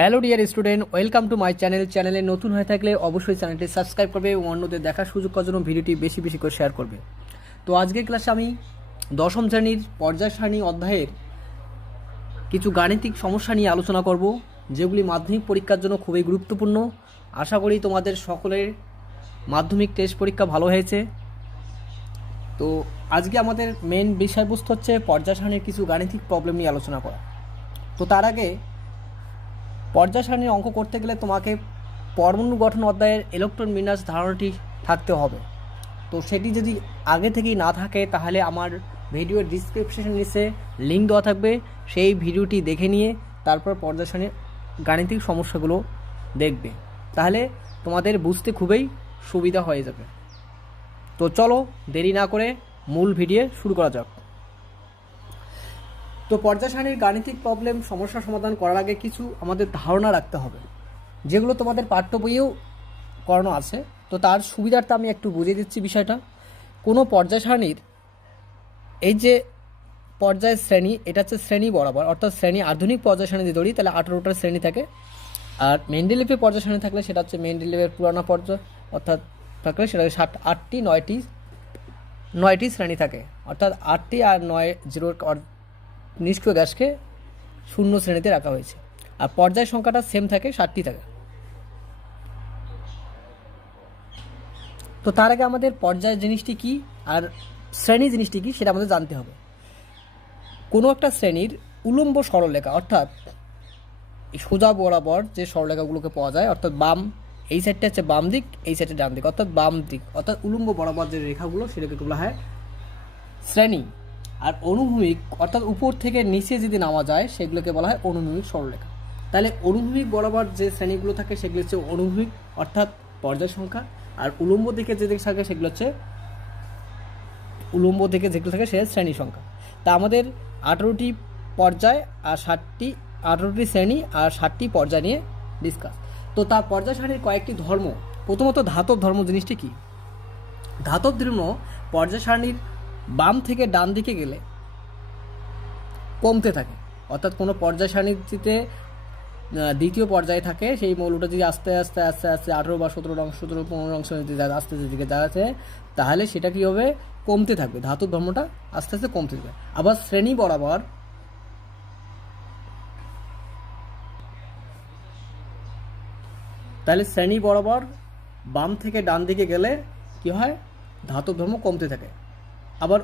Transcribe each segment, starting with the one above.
Hello dear student, welcome to my channel. চ্যানেলে নতুন হয়ে থাকলে অবশ্যই চ্যানেলটি সাবস্ক্রাইব করবে এবং অন্যদের দেখার সুযোগ করার জন্য ভিডিওটি বেশি বেশি করে শেয়ার করবে। তো আজকের ক্লাসে আমি দশম শ্রেণীর পর্যায় সারণী অধ্যায়ের কিছু গাণিতিক সমস্যা নিয়ে আলোচনা করব, যেগুলি মাধ্যমিক পরীক্ষার জন্য খুবই গুরুত্বপূর্ণ। আশা করি তোমাদের সকলের মাধ্যমিক টেস্ট পরীক্ষা ভালো হয়েছে। তো আজকে আমাদের মেন বিষয়বস্তু হচ্ছে পর্যায় সারণীর কিছু গাণিতিক প্রবলেম নিয়ে আলোচনা করা। তো তার আগে পর্যায় সারণীর অঙ্ক করতে গেলে তোমাকে পরমাণু গঠন অধ্যায়ের ইলেকট্রন বিন্যাস ধারণাটি থাকতে হবে। তো সেটি যদি আগে থেকেই না থাকে তাহলে আমার ভিডিওর ডিসক্রিপশনের নিচে লিঙ্ক দেওয়া থাকবে, সেই ভিডিওটি দেখে নিয়ে তারপর পর্যায় সারণীর গাণিতিক সমস্যাগুলো দেখবে, তাহলে তোমাদের বুঝতে খুবই সুবিধা হয়ে যাবে। তো চলো দেরি না করে মূল ভিডিও শুরু করা যাক। তো পর্যায় সারণীর গাণিতিক প্রবলেম সমস্যা সমাধান করার আগে কিছু আমাদের ধারণা রাখতে হবে, যেগুলো তোমাদের পাঠ্য বইয়েও করানো আছে। তো তার সুবিধার্থে আমি একটু বুঝিয়ে দিচ্ছি বিষয়টা। কোনো পর্যায় সারণীর এই যে পর্যায় শ্রেণী, এটা হচ্ছে শ্রেণী বরাবর, অর্থাৎ শ্রেণী আধুনিক পর্যায় সারণী ধরি তাহলে 18টা শ্রেণী থাকে। আর মেন্ডেলিভের পর্যায় সারণী থাকলে সেটা হচ্ছে মেন্ডেলিভের পুরানো পর্যায়, অর্থাৎ থাকলে সেটা 8টি 9টি শ্রেণী থাকে, অর্থাৎ 8টি আর 9 জিরোর নিষ্ক্রিয় গ্যাসকে 0 শ্রেণীতে রাখা হয়েছে। আর পর্যায় সংখ্যাটা সেম থাকে, 7টি থাকে। তো তার আগে আমাদের পর্যায় জিনিসটি কি আর শ্রেণী জিনিসটি কি সেটা আমাদের জানতে হবে। কোনো একটা শ্রেণীর উলম্ব সরলরেখা, অর্থাৎ সোজা বরাবর যে সরলরেখাগুলোকে পাওয়া যায়, অর্থাৎ বাম, এই সাইডটা হচ্ছে বাম দিক, এই সাইডটা ডান দিক, অর্থাৎ বাম দিক, অর্থাৎ উলম্ব বরাবর যে রেখাগুলো সেটাকে বলা হয় শ্রেণী। আর অনুভূমিক, অর্থাৎ উপর থেকে নিচে যদি নামা যায় সেগুলোকে বলা হয় অনুভূমিক সরলরেখা। তাহলে অনুভূমিক বরাবর যে শ্রেণীগুলো থাকে সেগুলো হচ্ছে অনুভূমিক, অর্থাৎ পর্যায় সংখ্যা। আর উলম্ব দিকে যে দিক থাকে সেগুলো হচ্ছে উলম্ব দিকে যেগুলো থাকে সে শ্রেণী সংখ্যা। তা আমাদের 18টি পর্যায় আর 18টি শ্রেণী আর 7টি পর্যায় নিয়ে ডিসকাস। তো তার পর্যায় সারণীর কয়েকটি ধর্ম। প্রথমত ধাতব ধর্ম জিনিসটি কি? ধাতব ধর্ম পর্যায় সারণীর বাম থেকে ডান দিকে গেলে কমতে থাকে, অর্থাৎ কোনো পর্যায় সারণীতে দ্বিতীয় পর্যায়ে থাকে সেই মৌলটা যদি আস্তে আস্তে আস্তে আস্তে 18 বা 17 অংশ 17 15 অংশ আস্তে আস্তে দিকে যাচ্ছে, তাহলে সেটা কী হবে? কমতে থাকবে, ধাতুর ধর্মটা আস্তে আস্তে কমতে থাকবে। আবার শ্রেণী বরাবর তাহলে শ্রেণী বরাবর বাম থেকে ডান দিকে গেলে কি হয়? ধাতব ধর্ম কমতে থাকে। আবার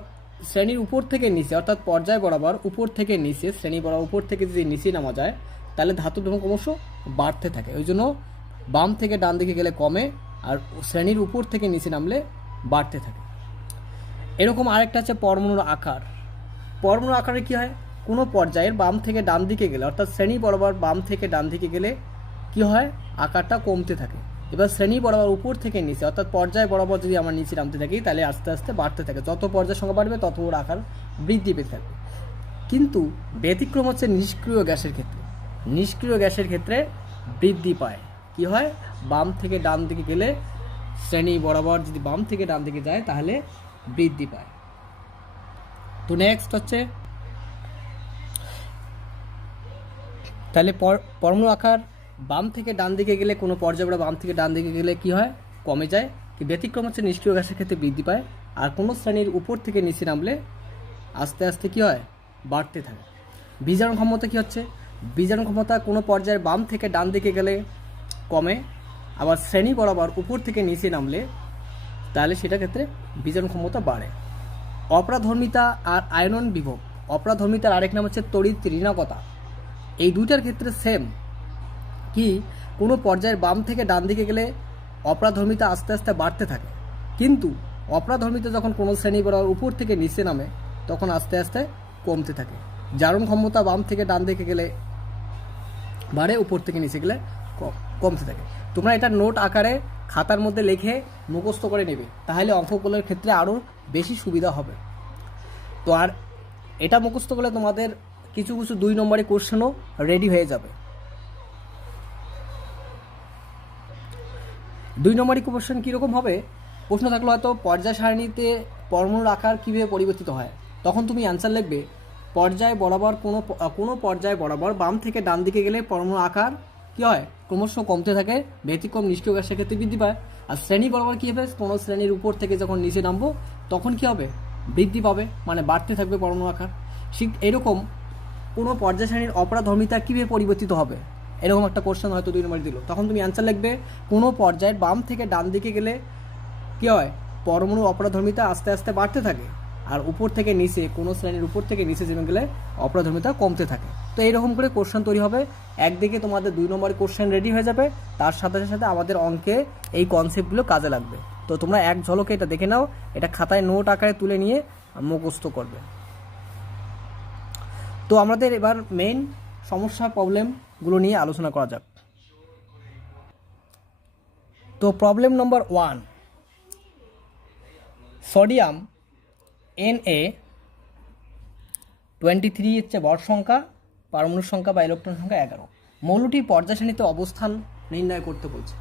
শ্রেণীর উপর থেকে নিচে, অর্থাৎ পর্যায় বরাবর উপর থেকে নিচে, শ্রেণী বরাবর উপর থেকে যদি নিচে নামা যায় তাহলে ধাতব ধর্ম ক্রমশ বাড়তে থাকে। ওই জন্য বাম থেকে ডান দিকে গেলে কমে, আর শ্রেণীর উপর থেকে নিচে নামলে বাড়তে থাকে। এরকম আরেকটা আছে পরমাণুর আকার। পরমাণুর আকারে কী হয়? কোনো পর্যায়ের বাম থেকে ডান দিকে গেলে, অর্থাৎ শ্রেণী বরাবর বাম থেকে ডান দিকে গেলে কি হয়? আকারটা কমতে থাকে। এবার শ্রেণী বরাবর উপর থেকে নিচে, অর্থাৎ পর্যায় বরাবর যদি আমরা নিচে নামতে থাকি তাহলে আস্তে আস্তে বাড়তে থাকে। যত পর্যায় সংখ্যা বাড়বে তত ওর আকার বৃদ্ধি পেতে থাকবে। কিন্তু ব্যতিক্রম হচ্ছে নিষ্ক্রিয় গ্যাসের ক্ষেত্রে। নিষ্ক্রিয় গ্যাসের ক্ষেত্রে বৃদ্ধি পায়। কি হয়? বাম থেকে ডান দিকে গেলে শ্রেণী বরাবর যদি বাম থেকে ডান দিকে যায় তাহলে বৃদ্ধি পায়। তো নেক্সট হচ্ছে, তাহলে পরমাণু আকার বাম থেকে ডান দিকে গেলে, কোনো পর্যায়ে বাম থেকে ডান দিকে গেলে কি হয়? কমে যায়। কি ব্যতিক্রম হচ্ছে নিষ্ক্রিয় গ্যাসের ক্ষেত্রে বৃদ্ধি পায়। আর কোনো শ্রেণীর উপর থেকে নিচে নামলে আস্তে আস্তে কি হয়? বাড়তে থাকে। বিজারণ ক্ষমতা কি হচ্ছে? বিজারণ ক্ষমতা কোনো পর্যায়ে বাম থেকে ডান দিকে গেলে কমে, আবার শ্রেণী বরাবর উপর থেকে নিচে নামলে তাহলে সেটার ক্ষেত্রে বিজারণ ক্ষমতা বাড়ে। অপরাধর্মিতা আর আয়নন বিভব। অপরাধর্মিতার আরেক নাম হচ্ছে তড়িৎ ঋণাকতা। এই দুইটার ক্ষেত্রে সেম। কি? কোনো পর্যায়ের বাম থেকে ডান দিকে গেলে অপরাধর্মিতা আস্তে আস্তে বাড়তে থাকে, কিন্তু অপরাধর্মিতা যখন কোনো শ্রেণী বরাবর উপর থেকে নিচে নামে তখন আস্তে আস্তে কমতে থাকে। জারণ ক্ষমতা বাম থেকে ডান দিকে গেলে বাড়ে, উপর থেকে নিচে গেলে কমতে থাকে। তোমরা এটা নোট আকারে খাতার মধ্যে লিখে মুখস্থ করে নেবে, তাহলে অঙ্কগুলোর ক্ষেত্রে আরও বেশি সুবিধা হবে। তো আর এটা মুখস্থ করলে তোমাদের কিছু কিছু 2 নম্বরের কোশ্চেনও রেডি হয়ে যাবে। 2 নম্বরের কোশ্চেন কীরকম হবে? প্রশ্ন থাকলে হয়তো পর্যায় সারণীতে পরমাণুর আকার কীভাবে পরিবর্তিত হয়, তখন তুমি অ্যান্সার লিখবে পর্যায় বরাবর কোনো পর্যায় বরাবর বাম থেকে ডান দিকে গেলে পরমাণুর আকার কী হয়, ক্রমশ কমতে থাকে, ব্যতিক্রম নিষ্ক্রিয় গ্যাসের ক্ষেত্রে বৃদ্ধি পায়। আর শ্রেণী বরাবর কী হবে, কোনো শ্রেণীর উপর থেকে যখন নিচে নামবো তখন কী হবে, বৃদ্ধি পাবে, মানে বাড়তে থাকবে পরমাণু আকার। ঠিক এরকম কোনো পর্যায় শ্রেণীর অপরাধর্মিতা কীভাবে পরিবর্তিত হবে, এরকম একটা কোশ্চেন হয়তো 2 নম্বরে দিল, তখন তুমি অ্যান্সার লিখবে কোনো পর্যায়ের বাম থেকে ডান দিকে গেলে কী হয়, পরমাণু অপরাধর্মিতা আস্তে আস্তে বাড়তে থাকে, আর উপর থেকে নিচে কোনো শ্রেণীর উপর থেকে নিচে জমে গেলে অপরাধর্মিতা কমতে থাকে। তো এইরকম করে কোশ্চেন তৈরি হবে। একদিকে তোমাদের 2 নম্বরের কোশ্চেন রেডি হয়ে যাবে, তার সাথে সাথে আমাদের অঙ্কে এই কনসেপ্টগুলো কাজে লাগবে। তো তোমরা এক ঝলকে এটা দেখে নাও, এটা খাতায় নোট আকারে তুলে নিয়ে মুখস্থ করবে। তো আমাদের এবার মেইন সমস্যা প্রবলেমগুলো নিয়ে আলোচনা করা যাক। তো প্রবলেম নম্বর 1, সোডিয়াম Na23 হচ্ছে ভর সংখ্যা, পারমাণবিক সংখ্যা বা ইলেকট্রন সংখ্যা 11। মৌলটির পর্যায় সারণীতে অবস্থান নির্ণয় করতে বলছে।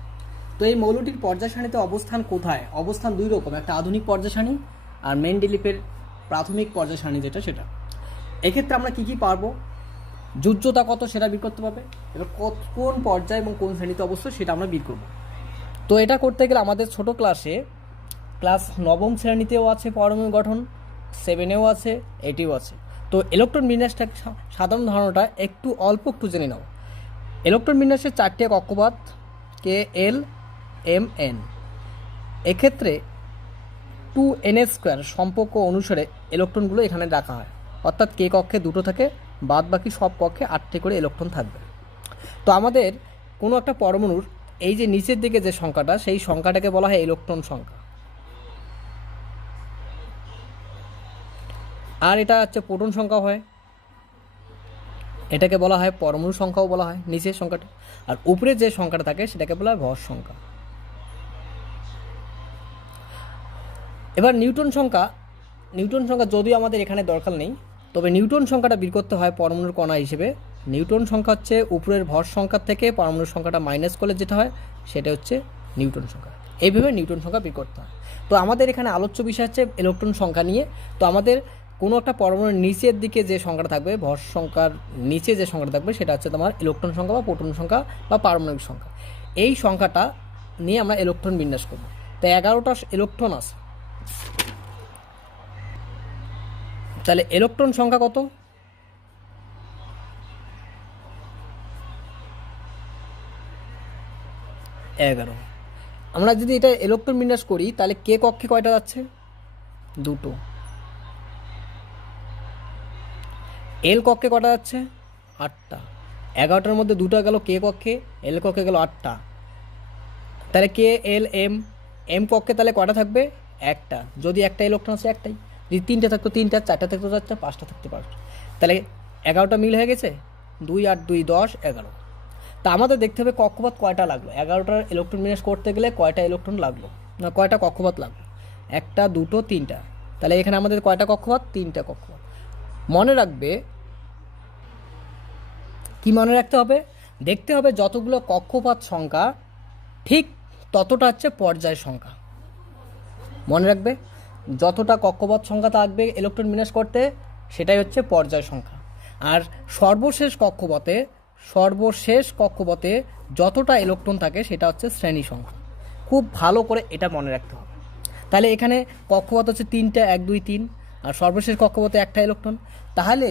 তো এই মৌলটির পর্যায় সারণীতে অবস্থান কোথায়, অবস্থান 2 রকম, একটা আধুনিক পর্যায় সারণী আর মেন্ডেলিফের প্রাথমিক পর্যায় সারণী যেটা সেটা। এক্ষেত্রে আমরা কী কী পারবো, যোজ্যতা কত সেটা বের করতে পারবে, এবার কোন পর্যায় এবং কোন শ্রেণীতে অবস্থা সেটা আমরা বের করবো। তো এটা করতে গেলে আমাদের ছোট ক্লাসে ক্লাস 9ম শ্রেণীতেও আছে পরমাণু গঠন, 7এও আছে, 8এও আছে। তো ইলেকট্রন বিন্যাসটা সাধারণ ধারণাটা একটু একটু জেনে নাও। ইলেকট্রন বিন্যাসের 4টে কক্ষপথ K, L, M, N। এক্ষেত্রে 2n² সম্পর্ক অনুসারে ইলেকট্রনগুলো এখানে রাখা হয়, অর্থাৎ কে কক্ষে 2টো থাকে, বাদ বাকি সব কক্ষে 8টে করে ইলেকট্রন থাকবে। তো আমাদের কোনো একটা পরমাণুর এই যে নিচের দিকে যে সংখ্যাটা, সেই সংখ্যাটাকে বলা হয় ইলেকট্রন সংখ্যা, আর এটা হচ্ছে প্রোটন সংখ্যা হয়, এটাকে বলা হয় পরমাণু সংখ্যাও বলা হয় নিচের সংখ্যাটা, আর উপরে যে সংখ্যাটা থাকে সেটাকে বলা হয় ভর সংখ্যা। এবার নিউটন সংখ্যা যদিও আমাদের এখানে দরকার নেই, তবে নিউটন সংখ্যাটা বের করতে হয় পরমাণুর কণা হিসেবে। নিউটন সংখ্যা হচ্ছে উপরের ভর সংখ্যার থেকে পরমাণুর সংখ্যাটা মাইনাস করলে যেটা হয় সেটা হচ্ছে নিউটন সংখ্যা। এইভাবে নিউটন সংখ্যা বের করতে হয়। তো আমাদের এখানে আলোচ্য বিষয় হচ্ছে ইলেকট্রন সংখ্যা নিয়ে। তো আমাদের কোনো একটা পরমাণুর নিচের দিকে যে সংখ্যাটা থাকবে, ভর সংখ্যার নিচে যে সংখ্যাটা থাকবে সেটা হচ্ছে তোমার ইলেকট্রন সংখ্যা বা প্রোটন সংখ্যা বা পারমাণবিক সংখ্যা। এই সংখ্যাটা নিয়ে আমরা ইলেকট্রন বিন্যাস করব। তো 11টা ইলেকট্রন আছে, তাহলে ইলেকট্রন সংখ্যা কত, 11। আমরা যদি এটা ইলেকট্রন বিন্যাস করি তাহলে কে কক্ষে কয়টা যাচ্ছে, 2টো। এল কক্ষে কয়টা যাচ্ছে, 8টা। 11টার মধ্যে 2টা গেল কে কক্ষে, এল কক্ষে গেল 8টা। তাহলে কে, এল, এম কক্ষে তাহলে কয়টা থাকবে, একটা। যদি একটা ইলেকট্রন আছে একটাই, যদি 3টে থাকতো 3টা, 4টা থাকতো 4টা, 5টা থাকতে 5টা। তাহলে 11টা মিল হয়ে গেছে, 2 8 2 10 11। তা আমাদের দেখতে হবে কক্ষপথ কয়টা লাগলো, 11টার ইলেকট্রন বিন্যাস করতে গেলে কয়টা ইলেকট্রন লাগলো, না কয়টা কক্ষপথ লাগলো, 1টা 2টো 3টা। তাহলে এখানে আমাদের কয়টা কক্ষপথ, 3টা কক্ষপথ। মনে রাখবে, কি মনে রাখতে হবে, দেখতে হবে যতগুলো কক্ষপথ সংখ্যা ঠিক ততটা হচ্ছে পর্যায় সংখ্যা। মনে রাখবে, যতটা কক্ষপথ সংখ্যা থাকবে ইলেকট্রন বিন্যাস করতে সেটাই হচ্ছে পর্যায় সংখ্যা। আর সর্বশেষ কক্ষপথে যতটা ইলেকট্রন থাকে সেটা হচ্ছে শ্রেণী সংখ্যা। খুব ভালো করে এটা মনে রাখতে হবে। তাহলে এখানে কক্ষপথ হচ্ছে 3টা, 1 2 3, আর সর্বশেষ কক্ষপথে একটা ইলেকট্রন। তাহলে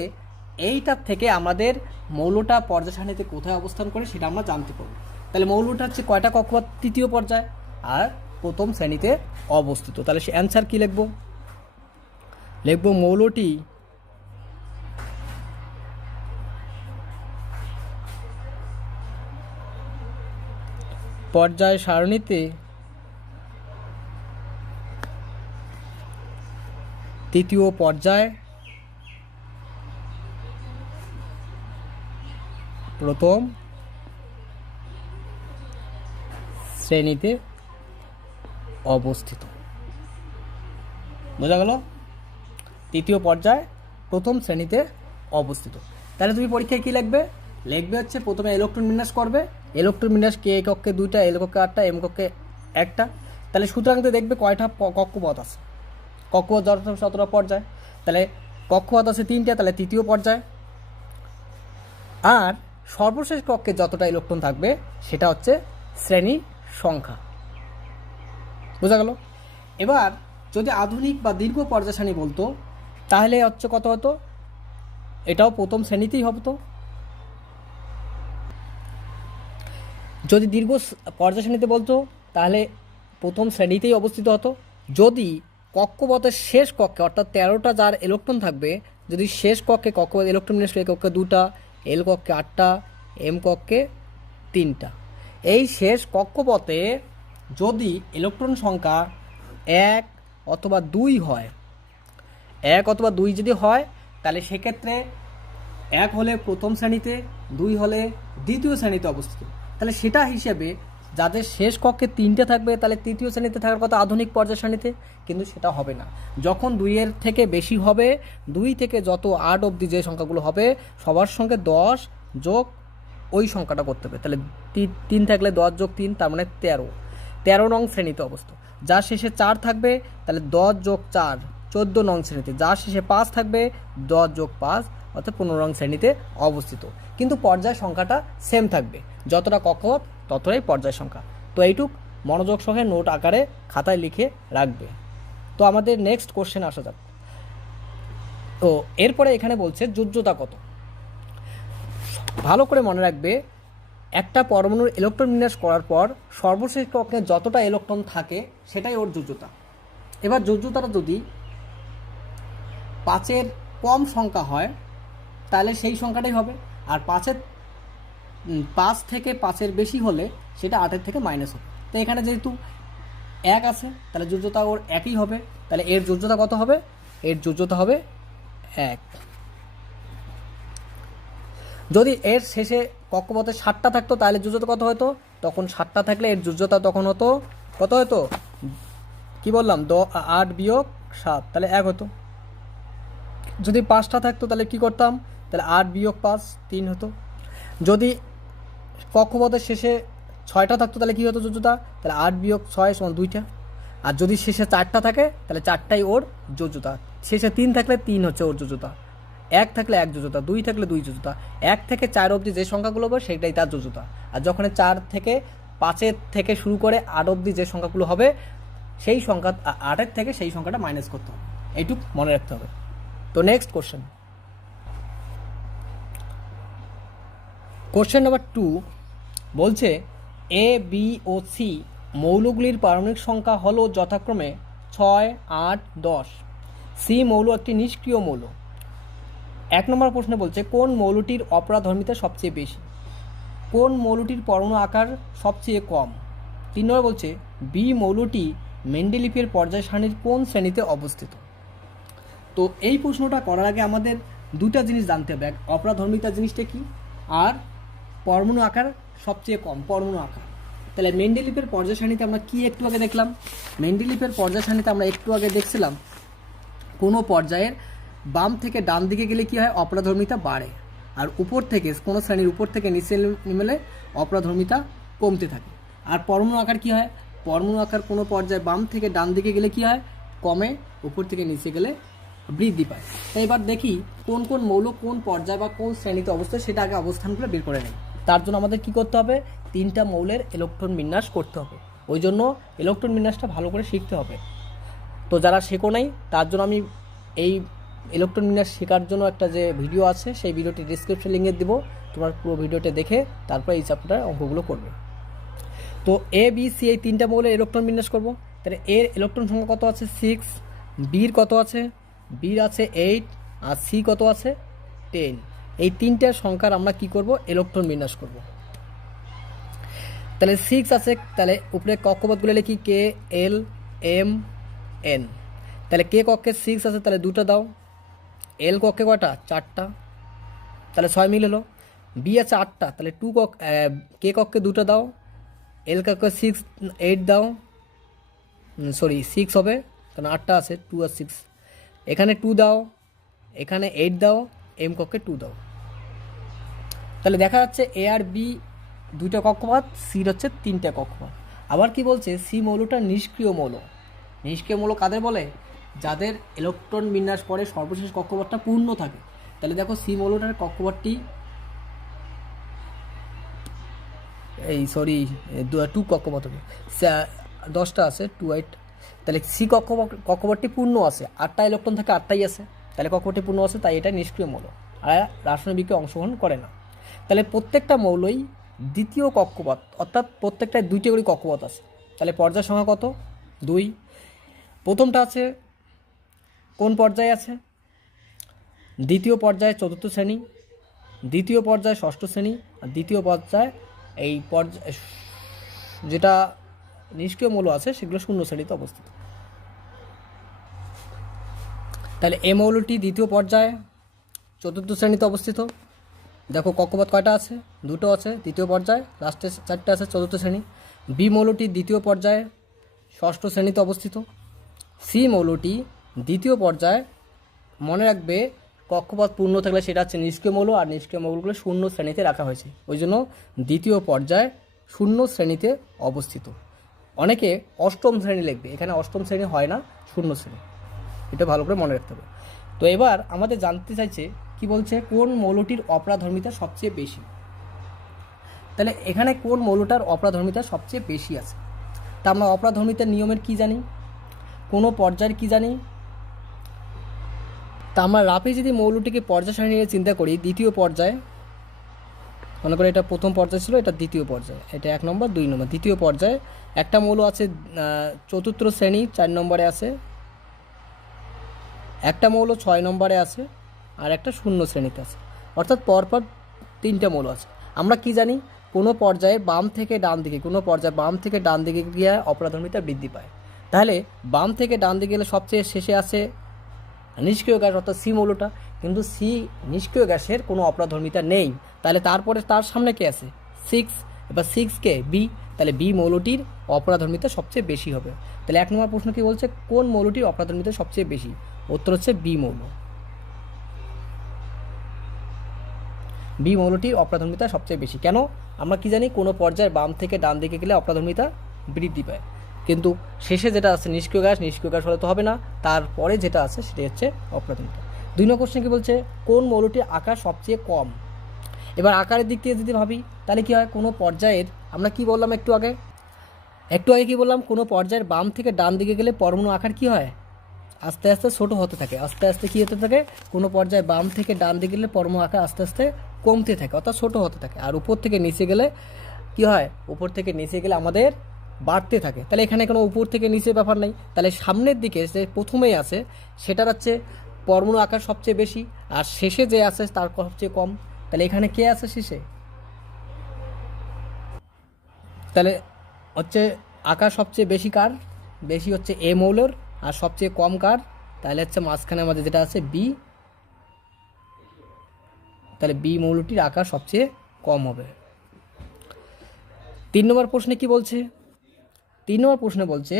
এইটার থেকে আমাদের মৌলটা পর্যায় সারণীতে কোথায় অবস্থান করে সেটা আমরা জানতে পারবো। তাহলে মৌলটা হচ্ছে কয়টা কক্ষপথ, 3য় পর্যায় আর প্রথম শ্রেণীতে অবস্থিত। তাহলে সে অ্যান্সার কী লিখব, মৌলটি পর্যায় সারণীতে 3য় পর্যায়, প্রথম শ্রেণীতে অবস্থিত। বোঝা গেল, 3য় পর্যায় প্রথম শ্রেণীতে অবস্থিত। তাহলে তুমি পরীক্ষায় কী লিখবে হচ্ছে প্রথমে ইলেকট্রন বিন্যাস করবে। ইলেকট্রন বিন্যাস কে কক্ষে 2টা, এল কক্ষে 8টা, এম কক্ষে 1টা। তাহলে সুতরাং দেখবে কয়টা কক্ষপথ আছে, কক্ষপথ যতটা পর্যায়। তাহলে কক্ষপথ আছে 3টা, তাহলে 3য় পর্যায়। আর সর্বশেষ কক্ষে যতটা ইলেকট্রন থাকবে সেটা হচ্ছে শ্রেণী সংখ্যা। বোঝা গেল? এবার যদি আধুনিক বা দীর্ঘ পর্যায় সারণী বলতো তাহলে হচ্ছে কত হতো, এটাও প্রথম শ্রেণীতেই হতো। যদি দীর্ঘ পর্যায় সারণীতে বলতো তাহলে প্রথম শ্রেণীতেই অবস্থিত হতো। যদি কক্ষপথের শেষ কক্ষে অর্থাৎ 13টা যার ইলেকট্রন থাকবে, যদি শেষ কক্ষে কক্ষপথ ইলেকট্রন বিন্যাস করে কক্ষে 2টা, এল কক্ষে 8টা, এম কক্ষে 3টা, এই শেষ কক্ষপথে যদি ইলেকট্রন সংখ্যা 1 অথবা 2 হয়, 1 অথবা 2 যদি হয় তাহলে সেক্ষেত্রে 1 হলে প্রথম শ্রেণীতে, 2 হলে দ্বিতীয় শ্রেণীতে অবস্থিত। তাহলে সেটা হিসেবে যাদের শেষ কক্ষে 3টে থাকবে তাহলে তৃতীয় শ্রেণীতে থাকার কথা আধুনিক পর্যায় সারণীতে, কিন্তু সেটা হবে না। যখন 2-এর থেকে বেশি হবে, 2 থেকে যত 8 অবধি যে সংখ্যাগুলো হবে সবার সঙ্গে 10 যোগ ওই সংখ্যাটা করতে হবে। তাহলে 3 থাকলে 10 যোগ 3 তার মানে 13 নং শ্রেণীতে অবস্থিত। যার শেষে 4 থাকবে তাহলে 10 যোগ 4 14 নং শ্রেণীতে। যার শেষে 5 থাকবে 10 যোগ 5 অর্থাৎ 15 নং শ্রেণীতে অবস্থিত। কিন্তু পর্যায় সংখ্যাটা সেম থাকবে, যতটা কক্ষপথ ততটাই পর্যায় সংখ্যা। তো এইটুক মনোযোগ সহে নোট আকারে খাতায় লিখে রাখবে। তো আমাদের নেক্সট কোশ্চেন আসা যাক। তো এরপরে এখানে বলছে যোজ্যতা কত। ভালো করে মনে রাখবে, একটা পরমাণুর ইলেকট্রন বিন্যাস করার পর সর্বশেষ কক্ষে যতটা ইলেকট্রন থাকে সেটাই ওর যোজ্যতা। এবার যোজ্যতাটা যদি 5-এর কম সংখ্যা হয় তাহলে সেই সংখ্যাটাই হবে, আর 5 থেকে 5-এর বেশি হলে সেটা 8-এর থেকে মাইনাস হবে। তো এখানে যেহেতু 1 আছে তাহলে যোজ্যতা ওর একই হবে, তাহলে এর যোজ্যতা কত হবে? এর যোজ্যতা হবে 1। যদি এর শেষে কক্ষপথে 7টা থাকতো তাহলে যোজ্যতা কত হতো? তখন 7টা থাকলে এর যোজ্যতা তখন হতো কত হতো? কি বললাম, 8 বিয়োগ 7, তাহলে 1 হতো। যদি 5টা থাকতো তাহলে কি করতাম? তাহলে 8 বিয়োগ 5 3 হতো। যদি কক্ষপথের শেষে 6টা থাকতো তাহলে কী হতো যোজ্যতা? তাহলে 8 বিয়োগ 6 সমান 2টা। আর যদি শেষে 4টা থাকে তাহলে 4টাই ওর যোজ্যতা। শেষে 3 থাকলে 3 হচ্ছে ওর যোজ্যতা, 1 থাকলে 1 যোজ্যতা, 2 থাকলে 2 যোজ্যতা। 1 থেকে 4 অবধি যে সংখ্যাগুলো হবে সেটাই তার যোজ্যতা। আর যখন 4 থেকে 5-এর থেকে শুরু করে 8 অবধি যে সংখ্যাগুলো হবে সেই সংখ্যা 8-এর থেকে সেই সংখ্যাটা মাইনাস করতে হবে। এইটুক মনে রাখতে হবে। তো নেক্সট কোশ্চেন নাম্বার 2 বলছে এ, বি ও সি মৌলগুলির পারমাণবিক সংখ্যা হলো যথাক্রমে 6, 8, 10। সি মৌল একটি নিষ্ক্রিয় মৌল। 1 নম্বর প্রশ্নে বলছে কোন মৌলটির অপরাধর্মিতা সবচেয়ে বেশি? কোন মৌলটির পরমাণু আকার সবচেয়ে কম? 3 নম্বর বলছে বি মৌলটি মেন্ডেলিফের পর্যায় সারণীর কোন শ্রেণীতে অবস্থিত? তো এই প্রশ্নটা করার আগে আমাদের দুটা জিনিস জানতে হবে, অপরাধর্মিতা জিনিসটা কি, আর পরমাণু আকার সবচেয়ে কম পরমাণু আকার। তাহলে মেন্ডেলিফের পর্যায় সারণীতে আমরা কি একটু আগে দেখলাম? মেন্ডেলিফের পর্যায় সারণীতে আমরা একটু আগে দেখছিলাম কোনো পর্যায়ের বাম থেকে ডান দিকে গেলে কি হয়? অপরাধর্মিতা বাড়ে, আর উপর থেকে কোনো শ্রেণীর উপর থেকে নিচে নেমে অপরাধর্মিতা কমতে থাকে। আর পরমাণু আকার কি হয়? পরমাণু আকার কোনো পর্যায়ে বাম থেকে ডান দিকে গেলে কি হয়? কমে, উপর থেকে নিচে গেলে বৃদ্ধি পায়। তাই এবার দেখি কোন কোন মৌল কোন পর্যায় বা কোন শ্রেণীতে অবস্থা সেটা আগে অবস্থানগুলো বের করে নেই। তার জন্য আমাদের কি করতে হবে? 3টা মৌলের ইলেকট্রন বিন্যাস করতে হবে। ওই জন্য ইলেকট্রন বিন্যাসটা ভালো করে শিখতে হবে। তো যারা শেখো নাই তার জন্য আমি এই ইলেকট্রন বিন্যাস শেখার জন্য একটা যে ভিডিও আছে সেই ভিডিওটি ডিসক্রিপশন লিঙ্কে দেবো, তোমার পুরো ভিডিওটা দেখে তারপর এই চ্যাপ্টার অঙ্কগুলো করবে। তো এ, বি, সি এই 3টা মৌলের ইলেকট্রন বিন্যাস করবো। তাহলে এর ইলেকট্রন সংখ্যা কত আছে? 6, বির কত আছে? বির আছে 8, আর সি কত আছে? 10। এই 3টা সংখ্যার আমরা কি করব? ইলেকট্রন বিন্যাস করব। তাহলে 6 আছে, তাহলে উপরে কক্ষপথগুলো লিখি কে, এল, এম, এন। তাহলে কে কক্ষে 6 আছে তাহলে 2টা দাও, এল কক্ষে কয়টা? 4টা, তাহলে 6 মিল হলো। বি আছে 8টা, তাহলে কে কক্ষে 2টা দাও, এল কক্ষে 8 দাও, 6 হবে কারণ 8টা আছে, 2 আর 6। এখানে 2 দাও, এখানে 8 দাও, এম কক্ষে 2 দাও। তাহলে দেখা যাচ্ছে এ আর বি 2টা কক্ষপথ, সির হচ্ছে 3টা কক্ষপথ। আবার কি বলছে? সি মৌলটা নিষ্ক্রিয় মৌল। নিষ্ক্রিয় মৌল কাদের বলে? যাদের ইলেকট্রন বিন্যাস পরে সর্বশেষ কক্ষপথটা পূর্ণ থাকে। তাহলে দেখো সি মৌলটার কক্ষপথটি এই সরি 2 কক্ষপথ হবে, 10টা আছে 2 8, তাহলে সি কক্ষপথটি পূর্ণ আছে, 8টা ইলেকট্রন থাকে, 8টাই আছে, তাহলে কক্ষপথটি পূর্ণ আছে, তাই এটা নিষ্ক্রিয় মৌল আর রাসায়নিক বিক্রিয়ায় অংশগ্রহণ করে না। তাহলে প্রত্যেকটা মৌলই দ্বিতীয় কক্ষপথ, অর্থাৎ প্রত্যেকটায় 2টি করে কক্ষপথ আছে। তাহলে পর্যায় সংখ্যা কত? 2। প্রথমটা আছে কোন পর্যায়ে আছে? দ্বিতীয় পর্যায়ে 4র্থ শ্রেণী, দ্বিতীয় পর্যায়ে 6ষ্ঠ শ্রেণী, আর দ্বিতীয় পর্যায়ে এই পর্যায় যেটা নিষ্ক্রিয় মৌল আছে সেগুলো 0 শ্রেণীতে অবস্থিত। তাহলে এই মৌলটি দ্বিতীয় পর্যায়ে 4র্থ শ্রেণীতে অবস্থিত। দেখো কক্ষপথ কয়টা আছে? 2টো আছে দ্বিতীয় পর্যায়ে, লাস্টে 4টে আছে 4র্থ শ্রেণী। বি মৌলটি দ্বিতীয় পর্যায়ে 6ষ্ঠ শ্রেণীতে অবস্থিত। সি মৌলটি দ্বিতীয় পর্যায়ে, মনে রাখবে কক্ষপথ পূর্ণ থাকলে সেটা হচ্ছে নিষ্ক্রিয় মৌল, আর নিষ্ক্রিয় মৌলগুলো 0 শ্রেণীতে রাখা হয়েছে, ওই জন্য দ্বিতীয় পর্যায়ে 0 শ্রেণীতে অবস্থিত। অনেকে 8ম শ্রেণী লিখবে, এখানে 8ম শ্রেণী হয় না, 0 শ্রেণী, এটা ভালো করে মনে রাখতে হবে। তো এবার আমাদের জানতে চাইছে কি বলছে, কোন মৌলটির অপরাধর্মিতা সবচেয়ে বেশি। তাহলে এখানে কোন মৌলটার অপরাধর্মিতা সবচেয়ে বেশি আছে, তা আমরা অপরাধর্মিতার নিয়মের কি জানি, কোনো পর্যায়ের কি জানি। তা আমরা রাপে যদি মৌলটিকে পর্যায় সারণী নিয়ে চিন্তা করি, দ্বিতীয় পর্যায়ে, মনে করি এটা প্রথম পর্যায় ছিল, এটা দ্বিতীয় পর্যায়ে, এটা 1 নম্বর 2 নম্বর, দ্বিতীয় পর্যায়ে একটা মৌল আছে 4র্থ শ্রেণী 4 নম্বরে আছে, একটা মৌল 6 নম্বরে আছে, আর একটা 0 শ্রেণীতে আছে, অর্থাৎ পরপর 3টে মৌল আছে। আমরা কি জানি, কোনো পর্যায়ে বাম থেকে ডান দিকে, কোনো পর্যায়ে বাম থেকে ডান দিকে গিয়ে অপরাধর্মিতা বৃদ্ধি পায়। তাহলে বাম থেকে ডান দিকে গেলে সবচেয়ে শেষে আছে নিষ্ক্রিয় গ্যাস, অর্থাৎ সি মৌলটা, কিন্তু সি নিষ্ক্রিয় গ্যাসের কোনো অপরাধর্মিতা নেই। তাহলে তারপরে তার সামনে কে আছে? 6, এবার 6কে বি, তাহলে বি মৌলটির অপরাধর্মিতা সবচেয়ে বেশি হবে। তাহলে 1 নম্বর প্রশ্ন কি বলছে, কোন মৌলটির অপরাধর্মিতা সবচেয়ে বেশি? উত্তর হচ্ছে বি মৌল। বি মৌলটির অপরাধর্মিতা সবচেয়ে বেশি। কেন? আমরা কি জানি, কোনো পর্যায়ের বাম থেকে ডান দিকে গেলে অপরাধর্মিতা বৃদ্ধি পায়, কিন্তু শেষে যেটা আছে নিষ্ক্রিয় গ্যাস হলে তো হবে না, তারপরে যেটা আছে সেটা হচ্ছে অপরাধর্মিতা। 2 নম্বর কোশ্চেন কি বলছে, কোন মৌলটির আকার সবচেয়ে কম। এবার আকারের দিক থেকে যদি ভাবি, তাহলে কি হয়, কোনো পর্যায়ের, আমরা কি বললাম একটু আগে কি বললাম, কোনো পর্যায়ের বাম থেকে ডান দিকে গেলে পরমাণু আকার কি হয়, আস্তে আস্তে ছোট হতে থাকে, আস্তে আস্তে কী হতে থাকে, কোনো পর্যায়ে বাম থেকে ডান দিকে গেলে পরমাণু আকার আস্তে আস্তে কমতে থাকে, অর্থাৎ ছোট হতে থাকে। আর উপর থেকে নিচে গেলে কি হয়, উপর থেকে নিচে গেলে আমাদের বাড়তে থাকে। তাহলে এখানে কোনো উপর থেকে নিচে ব্যাপার নেই, তাহলে সামনের দিকে যে প্রথমেই আছে সেটার হচ্ছে পরমাণু আকার সবচেয়ে বেশি, আর শেষে যে আছে তার সবচেয়ে কম। তাহলে এখানে কে আছে শেষে? তাহলে হচ্ছে আকার সবচেয়ে বেশি কার? বেশি হচ্ছে এ মৌলর, আর সবচেয়ে কম কার? তাহলে হচ্ছে মাঝখানে আমাদের যেটা আছে বি, তাহলে বি মৌলটির আকার সবচেয়ে কম হবে। 3 নম্বর প্রশ্নে কি বলছে? 3 নম্বর প্রশ্নে বলছে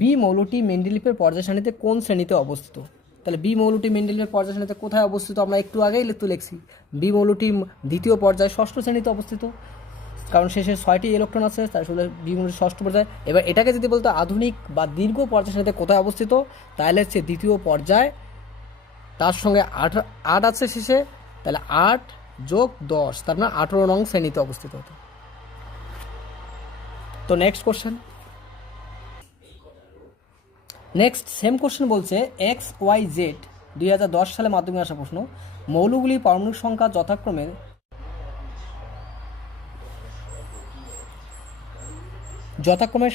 বি মৌলটি মেন্ডেলিফের পর্যায় সারণীতে কোন শ্রেণীতে অবস্থিত। তাহলে বি মৌলটি মেন্ডেলিফের পর্যায় সারণীতে কোথায় অবস্থিত? আমরা একটু আগেই লিখছি, বি মৌলটি দ্বিতীয় পর্যায়ে 6ষ্ঠ শ্রেণীতে অবস্থিত, কারণ শেষে 6টি ইলেকট্রন আছে, তার সাথে বি মৌলটি 6ষ্ঠ পর্যায়ে। এবার এটাকে যদি বলতো আধুনিক বা দীর্ঘ পর্যায় সারণীতে কোথায় অবস্থিত, তাহলে হচ্ছে দ্বিতীয় পর্যায়, তার সঙ্গে 8 আছে শেষে, তাহলে 8 যোগ 10, তার মানে 18 নং শ্রেণীতে অবস্থিত হতো। তো next question, next same question বলছে XYZ 2010 সালে মাধ্যমিক আসা প্রশ্ন, মৌলগুলির পারমাণবিক সংখ্যা যথাক্রমে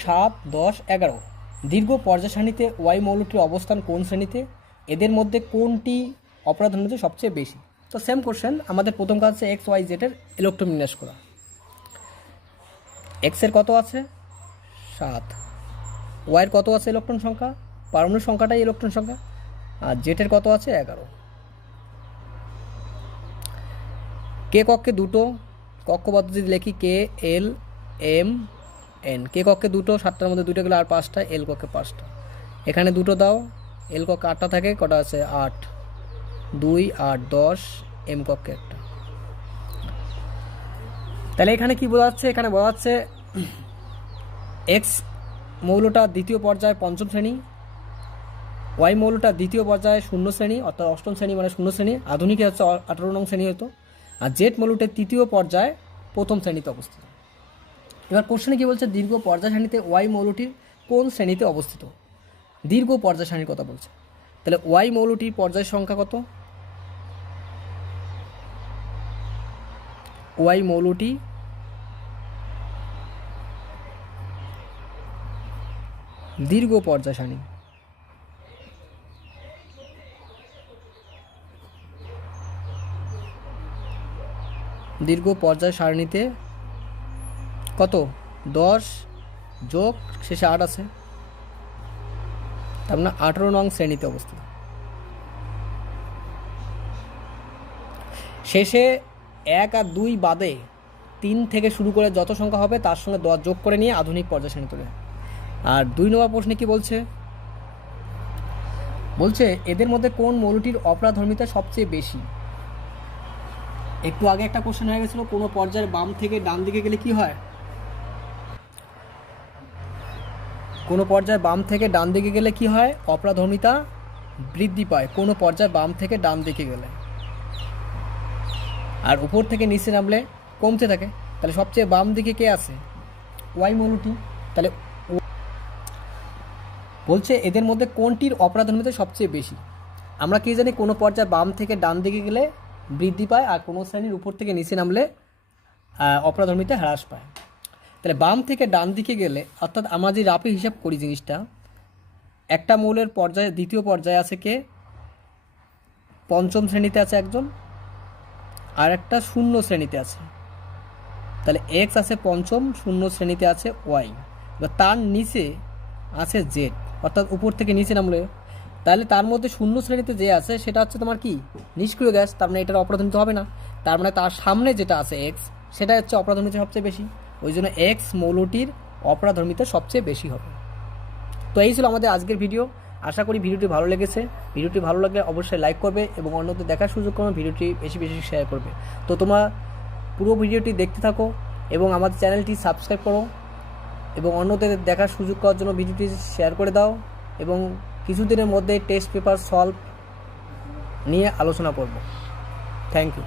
7, 10, 11। দীর্ঘ পর্যায় সারণীতে ওয়াই মৌলটির অবস্থান কোন শ্রেণীতে? এদের মধ্যে কোনটি অপরাধর্মিতা সবচেয়ে বেশি? তো সেম কোশ্চেন, আমাদের প্রথম কাজ হচ্ছে XYZ এর ইলেকট্রন বিন্যাস করা। X এর কত আছে? 7, ওয়াই এর কত আছে ইলেকট্রন সংখ্যা, পারমাণবিক সংখ্যাটাই ইলেকট্রন সংখ্যা, আর জেটের কত আছে? 11। কে কক্ষে 2টো, কক্ষ পদ্ধতি লিখি K L M N, কে কক্ষে 2টো, 7টার মধ্যে 2টা গেলে আর 5টা, L কক্ষে 5টা, এখানে 2টো দাও, L কক্ষে 8টা থাকে, কটা আছে? 8, 2, 8, 10, M কক্ষে 1টা। তাহলে এখানে কি বোঝাচ্ছে? এখানে বোঝাচ্ছে X মৌলটা দ্বিতীয় পর্যায়ে 5ম শ্রেণী, ওয়াই মৌলটা দ্বিতীয় পর্যায়ে 0 শ্রেণী, অর্থাৎ 8ম শ্রেণী মানে 0 শ্রেণী, আধুনিকে হচ্ছে 18 নং শ্রেণী হতো, আর জেড মৌলটা তৃতীয় পর্যায়ে 1ম শ্রেণীতে অবস্থিত। এবার কোশ্চেনে কি বলছে, দীর্ঘ পর্যায় সারণীতে ওয়াই মৌলটির কোন শ্রেণীতে অবস্থিত? দীর্ঘ পর্যায় সারণীর কথা বলছে, তাহলে ওয়াই মৌলটির পর্যায় সংখ্যা কত? ওয়াই মৌলটি দীর্ঘ পর্যায় সারণী, দীর্ঘ পর্যায় সারণীতে কত? 10 যোগ শেষে 8 আছে, তার মানে 18 নং শ্রেণীতে অবস্থিত। শেষে 1 আর 2 বাদে 3 থেকে শুরু করে যত সংখ্যা হবে তার সঙ্গে 10 যোগ করে নিয়ে আধুনিক পর্যায় সারণী তৈরি হয়। আর 2 নম্বর প্রশ্নে কি বলছে? বলছে এদের মধ্যে কোন মৌলটির অপরাধর্মিতা সবচেয়ে বেশি? একটু আগে একটা কোশ্চেন হয়ে গেছিল, কোনো পর্যায়ের বাম থেকে ডান দিকে গেলে কি হয়? কোনো পর্যায়ের বাম থেকে ডান দিকে গেলে কি হয়? অপরাধর্মিতা বৃদ্ধি পায় কোনো পর্যায়ের বাম থেকে ডান দিকে গেলে, আর উপর থেকে নিচে নামলে কমতে থাকে। তাহলে সবচেয়ে বাম দিকে কে আছে? ওয়াই মৌলটি। তাহলে বলছে এদের মধ্যে কোনটির অপরাধর্মিতা সবচেয়ে বেশি? আমরা কি জানি, কোনো পর্যায়ে বাম থেকে ডান দিকে গেলে বৃদ্ধি পায়, আর কোনো শ্রেণীর উপর থেকে নিচে নামলে অপরাধর্মিতা হ্রাস পায়। তাহলে বাম থেকে ডান দিকে গেলে, অর্থাৎ আমরা যে রাপে হিসাব করি জিনিসটা, একটা মৌলের পর্যায়ে দ্বিতীয় পর্যায়ে আছে কে? পঞ্চম শ্রেণীতে আছে একজন, আর একটা শূন্য শ্রেণীতে আছে। তাহলে এক্স আছে পঞ্চম, শূন্য শ্রেণীতে আছে ওয়াই, বা তার নিচে আছে জেড, অর্থাৎ উপর থেকে নিচে নামলে। তাহলে তার মধ্যে শূন্য শ্রেণীতে যে আছে সেটা হচ্ছে তোমার কি? নিষ্ক্রিয় গ্যাস, তার মানে এটার অপরাধর্মিতা হবে না। তার মানে তার সামনে যেটা আছে এক্স, সেটা হচ্ছে অপরাধর্মিতা সবচেয়ে বেশি, ওই জন্য এক্স মৌলটির অপরাধর্মিতা সবচেয়ে বেশি হবে। তো এই ছিল আমাদের আজকের ভিডিও। আশা করি ভিডিওটি ভালো লেগেছে। ভিডিওটি ভালো লাগলে অবশ্যই লাইক করবে এবং অন্যদের দেখার সুযোগ করবে, ভিডিওটি বেশি বেশি শেয়ার করবে। তো তোমরা পুরো ভিডিওটি দেখতে থাকো এবং আমাদের চ্যানেলটি সাবস্ক্রাইব করো এবং অন্যদের দেখার সুযোগ করার জন্য ভিডিওটি শেয়ার করে দাও। এবং কিছুদিনের মধ্যে টেস্ট পেপার সলভ নিয়ে আলোচনা করব। Thank you.